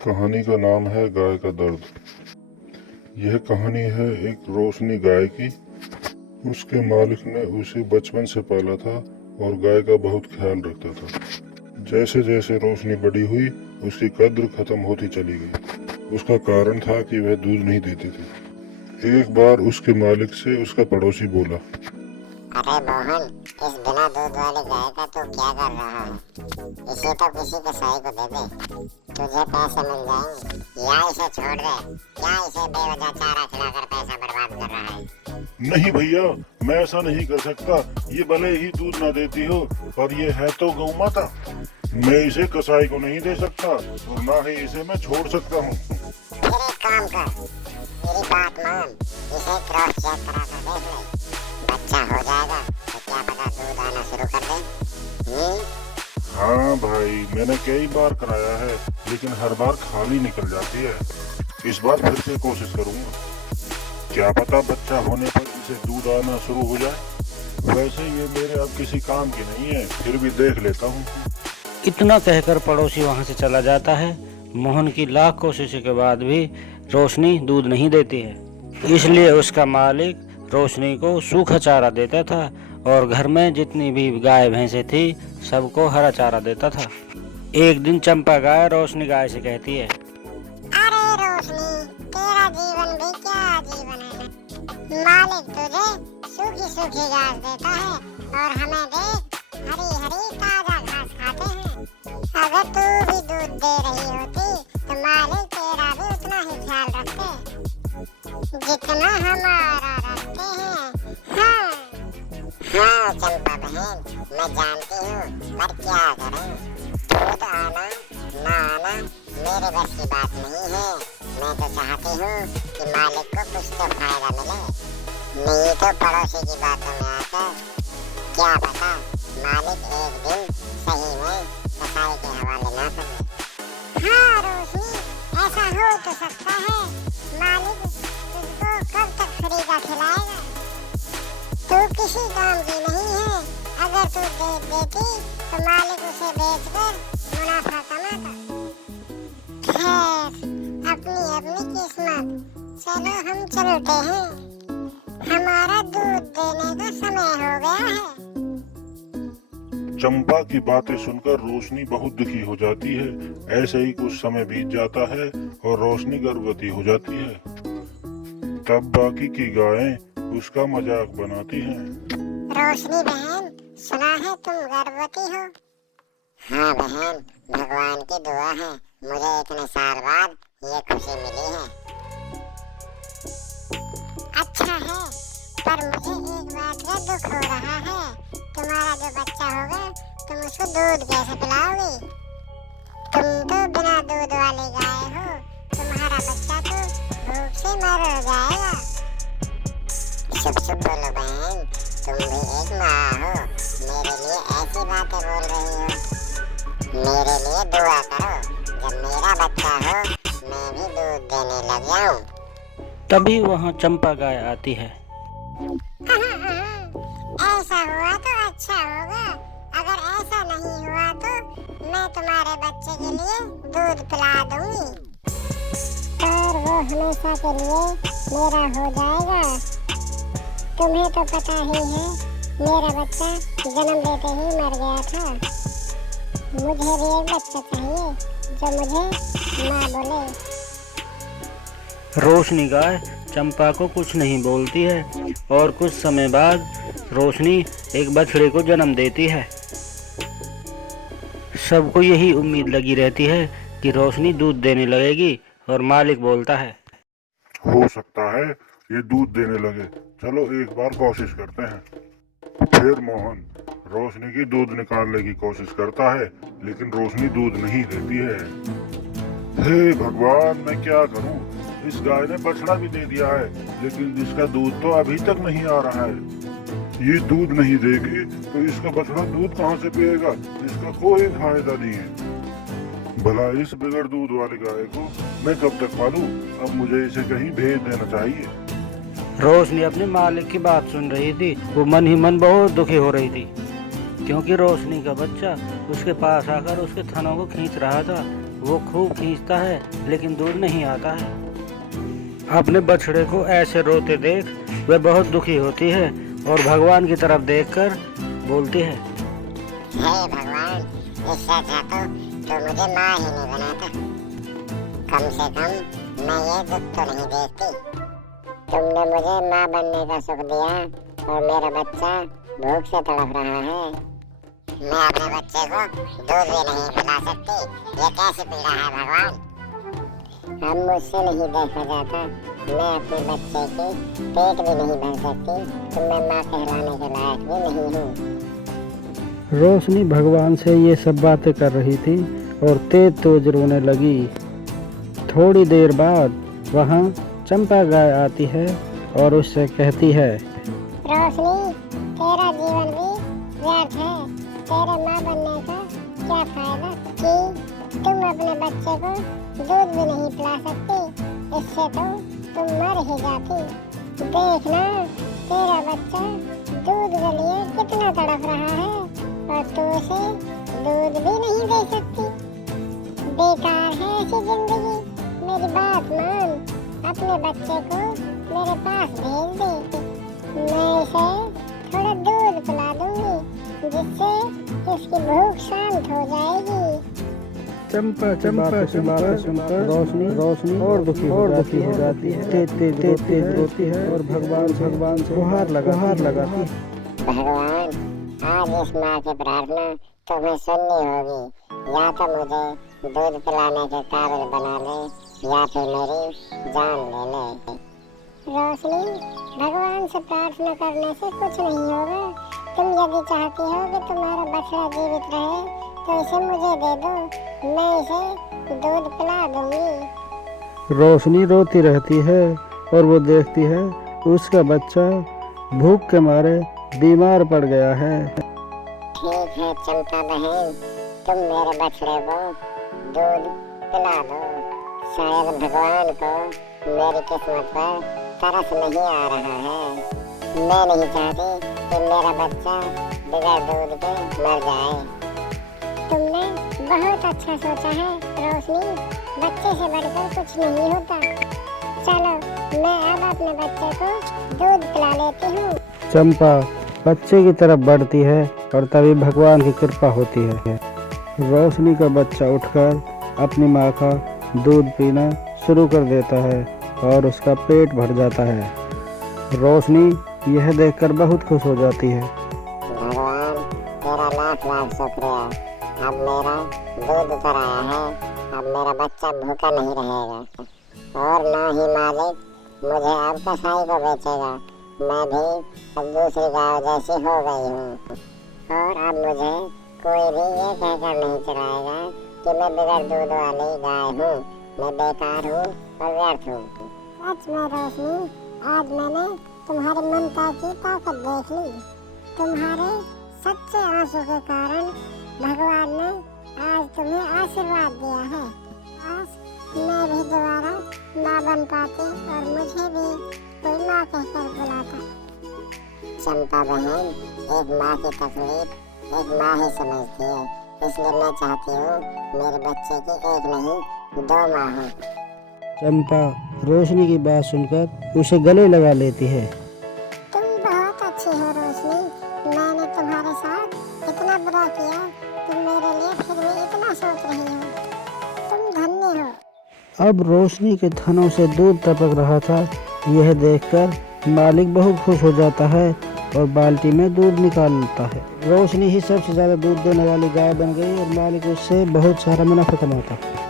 कहानी का नाम है गाय का दर्द। यह कहानी है एक रोशनी गाय की। उसके मालिक ने उसे बचपन से पाला था और गाय का बहुत ख्याल रखता था। जैसे जैसे रोशनी बड़ी हुई उसकी कद्र खत्म होती चली गई। उसका कारण था कि वह दूध नहीं देती थी। एक बार उसके मालिक से उसका पड़ोसी बोला, अरे मोहन, इस बिना दूध वाली गाय का तू क्या कर रहा है? इसे तो किसी कसाई को दे दे, तुझे पैसे मिल जाएंगे। या इसे छोड़ दे, क्या इसे बेवजह चारा खिलाकर पैसा बर्बाद कर रहा है? नहीं भैया, मैं ऐसा नहीं कर सकता। ये भले ही दूध ना देती हो पर ये है तो गौ माता। मैं इसे कसाई को नहीं दे सकता और ना ही इसे मैं छोड़ सकता हूँ। फिर एक काम कर, मेरी बात मान, इसे क्रॉस चेक करा कर देख ले। बच्चा हो जाएगा तो क्या पता दूध आना शुरू कर दे। हाँ भाई, मैंने कई बार कराया है लेकिन हर बार खाली निकल जाती है। इस बार फिर से कोशिश करूंगा, क्या पता बच्चा होने पर इसे दूध आना शुरू हो जाए। वैसे ये मेरे अब किसी काम की नहीं है, फिर भी देख लेता हूँ। इतना कहकर पड़ोसी वहां से चला जाता है। मोहन की लाख कोशिशों के बाद भी रोशनी दूध नहीं देती है। इसलिए उसका मालिक रोशनी को सूखा चारा देता था और घर में जितनी भी गाय भैंसें थी सबको हरा चारा देता था। एक दिन चंपा गाय रोशनी गाय से कहती है, अरे रोशनी, तेरा जीवन भी क्या जीवन है। मालिक तुझे सूखी सूखी घास देता है और हमें देख हरी हरी ताजा घास खाते हैं। अगर तू भी दूध दे रही होती तो मालिक तेरा भी उतना ही ख्याल रखते जितना हमारा रखते हैं। हाँ हाँ चंपा बहन, मैं जानती हूँ, पर क्या करूँ? दूध आना ना आना मेरे बस की बात नहीं है। मैं तो चाहती हूँ कि मालिक को कुछ तो फायदा मिले, नहीं तो पड़ोसी की बातों में आकर क्या पता मालिक एक दिन सही में कसाई के हवाले ना कर दे। हाँ रोशनी, ऐसा हो तो सकता है। मालिक तुझको कब तक फ्री का खिलाएगा? तू किसी काम की नहीं है। अगर तू दे देती तो मालिक उसे बेचकर मुनाफा कमाता। खैर, अपनी अपनी किस्मत। चलो हम चलते हैं, हमारा दूध देने का समय हो गया है। चंपा की बातें सुनकर रोशनी बहुत दुखी हो जाती है। ऐसे ही कुछ समय बीत जाता है और रोशनी गर्भवती हो जाती है। तब बाकी की गायें उसका मजाक बनाती हैं। रोशनी बहन, सुना है तुम गर्भवती हो? हाँ बहन, भगवान की दुआ है, मुझे इतने साल बाद ये खुशी मिली है। अच्छा है, पर मुझे एक बात का दुख हो रहा है। तुम्हारा जो बच्चा होगा तुम उसको दूध कैसे पिलाओगी? तुम तो बिना दूध वाली गाय हो, तुम्हारा बच्चा तो भूख से मर जाएगा। शुभ शुभ बोलो बहन, तुम भी एक माँ हो, मेरे लिए ऐसी बातें बोल रही हो। मेरे लिए दुआ करो, जब मेरा बच्चा हो मैं भी दूध देने लग जाऊं। तभी वहां चंपा गाय आती है। ऐसा हुआ तो अच्छा होगा। अगर ऐसा नहीं हुआ तो मैं तुम्हारे बच्चे के लिए दूध पिला दूंगी और वो हमेशा के लिए मेरा हो जाएगा। तुम्हें तो पता ही है, मेरा बच्चा जन्म देते ही मर गया था। मुझे भी एक बच्चा चाहिए जो मुझे माँ बोले। रोशनी गाय चंपा को कुछ नहीं बोलती है और कुछ समय बाद रोशनी एक बछड़े को जन्म देती है। सबको यही उम्मीद लगी रहती है कि रोशनी दूध देने लगेगी और मालिक बोलता है, हो सकता है ये दूध देने लगे, चलो एक बार कोशिश करते हैं। फिर मोहन रोशनी की दूध निकालने की कोशिश करता है लेकिन रोशनी दूध नहीं देती है। हे भगवान, मैं क्या करूं? इस गाय ने बछड़ा भी दे दिया है लेकिन इसका दूध तो अभी तक नहीं आ रहा है। ये दूध नहीं देगी तो इसका बछड़ा दूध कहाँ से पिएगा? इसका कोई फायदा नहीं है। भला इस बगैर दूध वाली गाय को मैं कब तक पालूं? अब मुझे इसे कहीं भेज देना चाहिए। रोशनी अपने मालिक की बात सुन रही थी। वो मन ही मन बहुत दुखी हो रही थी क्योंकि रोशनी का बच्चा उसके पास आकर उसके थनों को खींच रहा था। वो खूब खींचता है लेकिन दूध नहीं आता है। अपने बछड़े को ऐसे रोते देख वह बहुत दुखी होती है और भगवान की तरफ देखकर बोलती है, हे भगवान, इससे अच्छा तो मुझे माँ ही नहीं बनाता। कम से कम मैं ये दुख तो नहीं देखती। तुमने मुझे माँ बनने का सुख दिया और मेरा बच्चा भूख से तड़प रहा है। मैं अपने बच्चे को दूध भी नहीं पिला सकती। ये कैसी पीड़ा है भगवान। अब मुझसे नहीं देखा जाता। मैं अपने बच्चे के पेट भी नहीं भर सकती तो मैं माँ कहलाने के लायक भी नहीं हूँ। रोशनी भगवान से ये सब बातें कर रही थी और तेज तेज रोने लगी। थोड़ी देर बाद वहाँ चंपा गाय आती है और उससे कहती है, रोशनी, तेरा जीवन भी व्यर्थ है। तेरे माँ बनने का क्या फायदा कि तुम अपने बच्चे को दूध भी नहीं पिला सकती। इससे तो तुम मर ही जाती। देखना, तेरा बच्चा दूध के लिए कितना तड़प रहा है और तू उसे दूध भी नहीं दे सकती। बेकार है ऐसी जिंदगी। मेरी बात मान, अपने बच्चे को मेरे पास भेज दे। मैं इसे थोड़ा दूध पिला दूंगी जिससे इसकी भूख शांत हो जाएगी। चंपा सुनकर रोशनी और दुखी हो जाती है। तेज रोती है और भगवान से गुहार लगाती है। भगवान, आज इस माँ की प्रार्थना तुम्हें सुननी होगी। या तो मुझे दूध पिलाने के काबिल बना ले या फिर मेरी जान ले ले। रोशनी, भगवान से प्रार्थना करने से कुछ नहीं होगा। तुम यदि चाहती हो कि तुम्हारा बछड़ा जीवित रहे तो इसे मुझे दे दो। मैं इसे दूध पिला दूंगी। रोशनी रोती रहती है और वो देखती है उसका बच्चा भूख के मारे बीमार पड़ गया है। ठीक है चंपा बहन, तुम मेरे बछड़े को दूध पिला दो। शायद भगवान को मेरी किस्मत पर तरस नहीं आ रहा है। मैं नहीं चाहती कि मेरा बच्चा बगैर दूध के मर जाए। तुमने बहुत अच्छा सोचा है रोशनी। बच्चे से बढ़कर कुछ नहीं होता। चलो, मैं अब अपने बच्चे को दूध पिला लेती हूँ। चंपा बच्चे की तरफ बढ़ती है और तभी भगवान की कृपा होती है। रोशनी का बच्चा उठकर अपनी माँ का दूध पीना शुरू कर देता है और उसका पेट भर जाता है। रोशनी यह देखकर बहुत खुश हो जाती है। भगवान, तेरा लाख लाख शुक्रिया। अब मेरा दूध उतर आया है। अब मेरा बच्चा भूखा नहीं रहेगा और ना ही मालिक मुझे अब कसाई को बेचेगा। मैं भी अब दूसरी गाय जैसी हो गई हूँ और अब मुझे कोई भी ये कहकर नहीं चलाएगा कि मैं बगैर दूध वाली गाय हूँ। मैं बेकार हूँ और व्यर्थ हूँ। सच में रोशनी, आज मैंने तुम्हारी ममता की ताकत देख ली। तुम्हारे सच्चे आंसू के कारण भगवान ने आज तुम्हें आशीर्वाद दिया है। आज मैं भी दोबारा माँ बन पाती और मुझे भी कोई माँ कहकर बुलाता। चंपा बहन, एक माँ की तकलीफ एक माँ ही समझती है। इसलिए मैं चाहती हूँ मेरे बच्चे की एक नहीं 2 माँ हो। चंपा रोशनी की बात सुनकर उसे गले लगा लेती है। तुम बहुत अच्छी हो रोशनी। मैंने तुम्हारे साथ इतना बुरा किया, तुम मेरे लिए फिर भी इतना सोच रही हो। तुम धन्य हो। अब रोशनी के थनों से दूध टपक रहा था। यह देखकर मालिक बहुत खुश हो जाता है और बाल्टी में दूध निकालता है। रोशनी ही सबसे ज्यादा दूध देने वाली गाय बन गई और मालिक उससे बहुत सारा मुनाफा कमाता है।